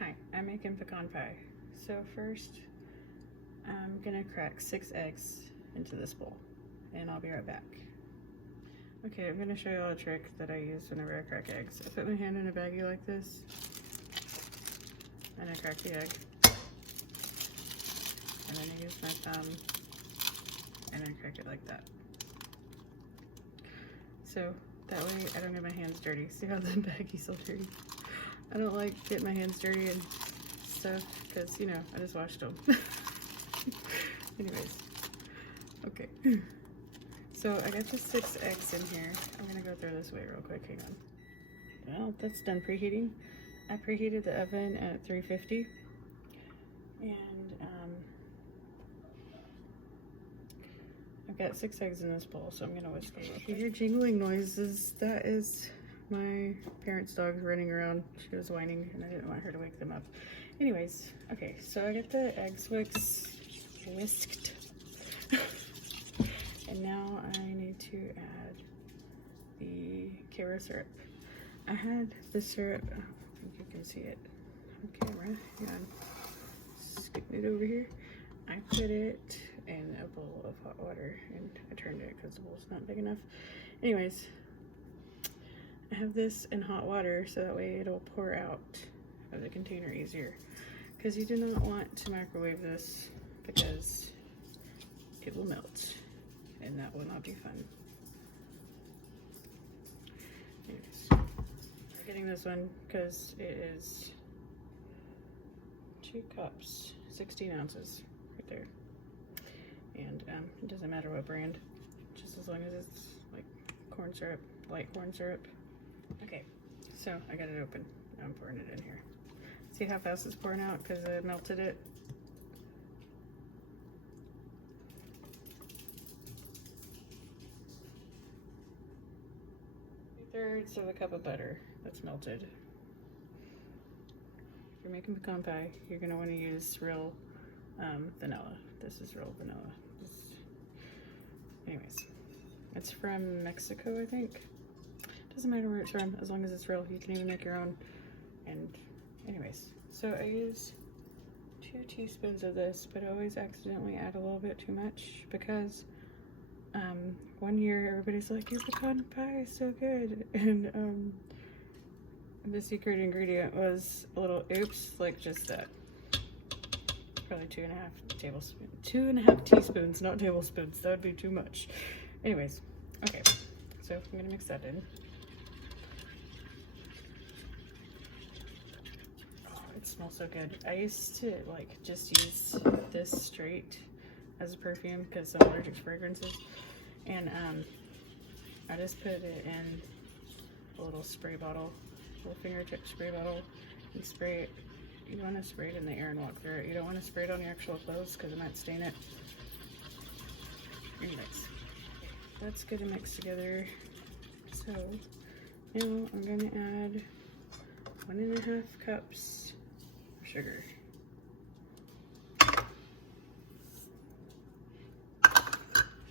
Hi, I'm making pecan pie. So first, I'm gonna crack 6 eggs into this bowl, and I'll be right back. Okay, I'm gonna show you all a trick that I use whenever I crack eggs. I put my hand in a baggie like this, and I crack the egg. And then I use my thumb, and I crack it like that. So that way I don't get my hands dirty. See how the baggie's so dirty? I don't like getting my hands dirty and stuff because, you know, I just washed them. Anyways, okay. So I got the 6 eggs in here. I'm gonna go throw this away real quick, hang on. Well, that's done preheating. I preheated the oven at 350. And I've got 6 eggs in this bowl, so I'm gonna whisk them. If you hear jingling noises, that is my parents' dogs running around. She was whining and I didn't want her to wake them up. Anyways, okay, so I got the eggs whisked. And now I need to add the Karo syrup. I had the syrup, I don't think you can see it on camera. Hang on, scooting it over here. I put it in a bowl of hot water and I turned it because the bowl's not big enough. Anyways, I have this in hot water so that way it'll pour out of the container easier. Because you do not want to microwave this because it will melt and that will not be fun. Anyways, I'm getting this one because it is 2 cups, 16 ounces right there. And it doesn't matter what brand, just as long as it's like corn syrup, light corn syrup. Okay, so I got it open. Now I'm pouring it in here. See how fast it's pouring out because I melted it? Two-thirds of a cup of butter that's melted. If you're making pecan pie, you're going to want to use real vanilla. This is real vanilla. Anyways, it's from Mexico, I think. Doesn't matter where it's from, as long as it's real. You can even make your own. And anyways, so I use 2 teaspoons of this, but I always accidentally add a little bit too much because one year everybody's like, your pecan pie is so good. And the secret ingredient was a little oops, like just that. Probably 2.5 tablespoons. 2.5 teaspoons, not tablespoons. That would be too much. Anyways, okay. So I'm gonna mix that in. Oh, it smells so good. I used to like just use this straight as a perfume because I'm allergic to fragrances. And I just put it in a little spray bottle, little fingertip spray bottle, and spray it. You want to spray it in the air and walk through it. You don't want to spray it on your actual clothes because it might stain it. Anyways, that's good to mix together. So now I'm going to add 1.5 cups of sugar.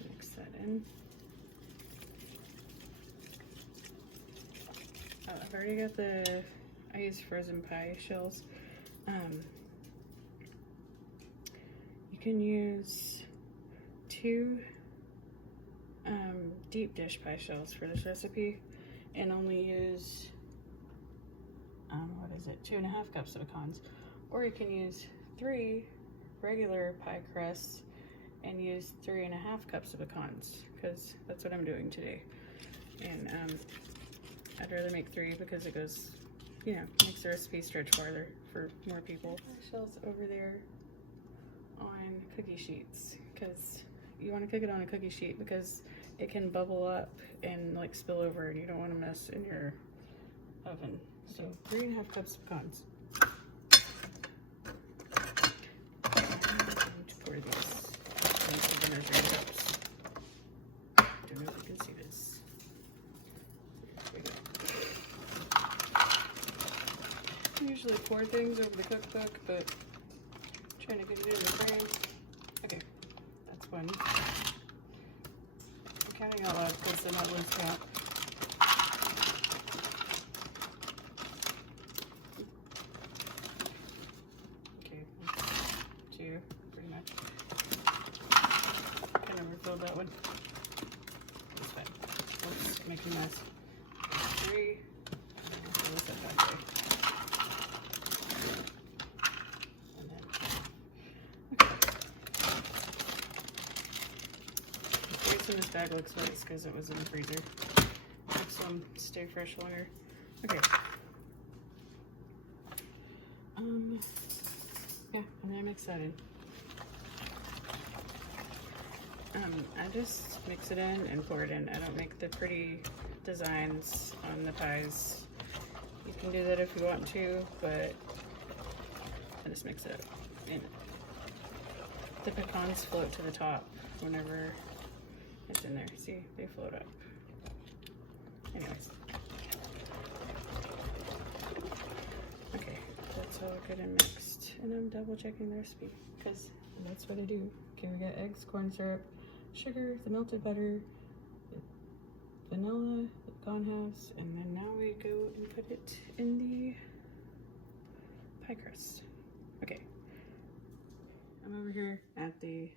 Mix that in. Oh, I've already got I use frozen pie shells. You can use 2 deep dish pie shells for this recipe and only use 2.5 cups of pecans, or you can use 3 regular pie crusts and use 3.5 cups of pecans because that's what I'm doing today. And I'd rather make 3 because it goes, you know, makes the recipe stretch farther for more people. Shells over there on cookie sheets because you want to cook it on a cookie sheet because it can bubble up and like spill over and you don't want to mess in your oven. So 3.5 cups of pecans. I'm going to pour these into 3 cups. Don't know if you can see this. There we go. I usually pour things over the cookbook, but I'm trying to get it in the frame. Okay, that's one. I'm counting out loud because they're not loose count. making a mess. 3. I'll set that way. And then, okay. The reason this bag looks wet is because it was in the freezer. Makes them stay fresh longer. Okay. Yeah, and I'm excited. I just mix it in and pour it in. I don't make the pretty designs on the pies. You can do that if you want to, but I just mix it up. And the pecans float to the top whenever it's in there. See, they float up. Anyways. Okay, that's all good and mixed. And I'm double checking the recipe because that's what I do. Okay, we got eggs, corn syrup, sugar, the melted butter, vanilla, the pecan halves, and then now we go and put it in the pie crust. Okay, I'm over here at the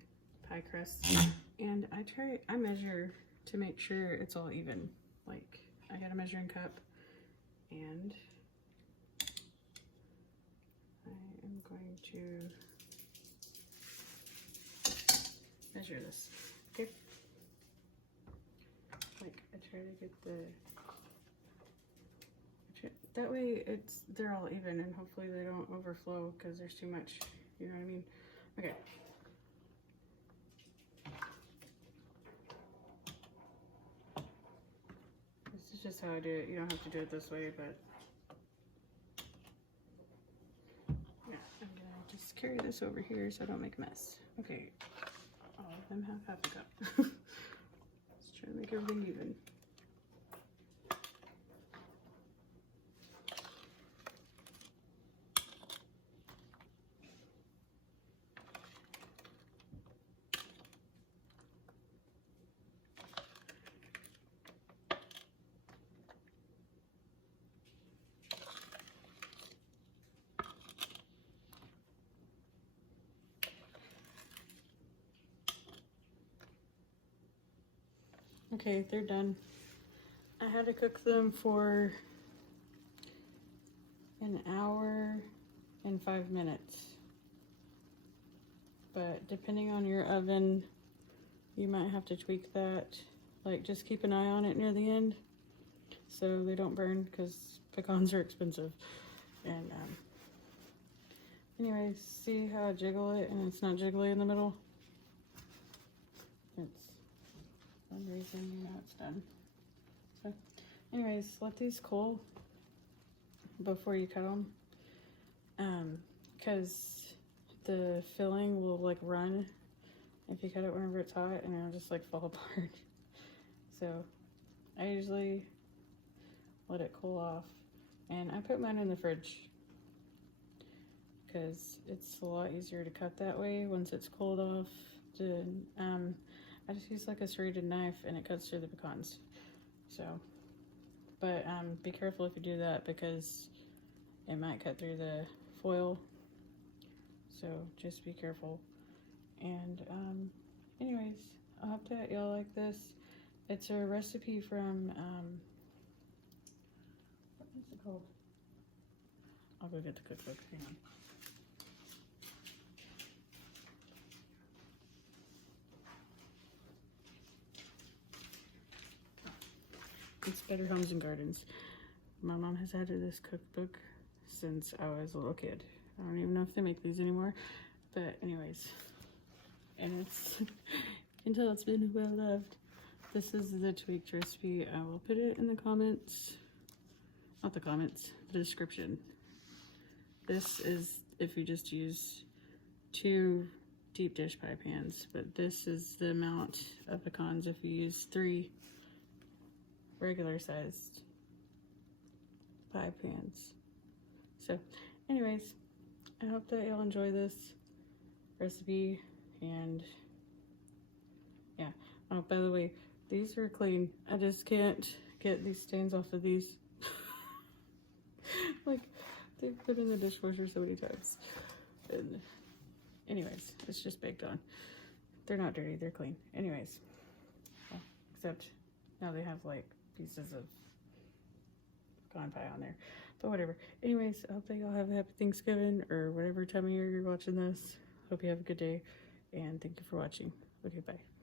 pie crust, and I measure to make sure it's all even. Like, I got a measuring cup, and I am going to measure this. Okay. Like, I try to get that way they're all even, and hopefully they don't overflow because there's too much, you know what I mean? Okay. This is just how I do it. You don't have to do it this way, but yeah, I'm gonna just carry this over here so I don't make a mess. Okay. All of them have half a cup. Let's try to make everything even. Okay, they're done. I had to cook them for an hour and 5 minutes. But depending on your oven, you might have to tweak that. Like, just keep an eye on it near the end so they don't burn, because pecans are expensive. And anyways, see how I jiggle it and it's not jiggly in the middle? It's one reason you know it's done. So anyways, let these cool before you cut them, because the filling will like run if you cut it whenever it's hot, and it'll just like fall apart. So I usually let it cool off, and I put mine in the fridge because it's a lot easier to cut that way once it's cooled off. I just use like a serrated knife and it cuts through the pecans. So, but be careful if you do that because it might cut through the foil. So just be careful. And anyways, I hope that y'all like this. It's a recipe from what is it called? I'll go get the cookbook. Hang on. It's Better Homes and Gardens. My mom has had this cookbook since I was a little kid. I don't even know if they make these anymore, but anyways, and it's until it's been well loved. This is the tweaked recipe. I will put it in the comments, not the comments, the description. This is if you just use 2 deep dish pie pans, but this is the amount of pecans if you use 3 regular sized pie pans. So anyways, I hope that y'all enjoy this recipe, and yeah. Oh, by the way, these are clean. I just can't get these stains off of these. Like, they've been in the dishwasher so many times. And anyways, it's just baked on. They're not dirty, they're clean. Anyways, well, except now they have like pieces of pecan pie on there. But whatever. Anyways, I hope that y'all have a happy Thanksgiving or whatever time of year you're watching this. Hope you have a good day, and thank you for watching. Okay, bye.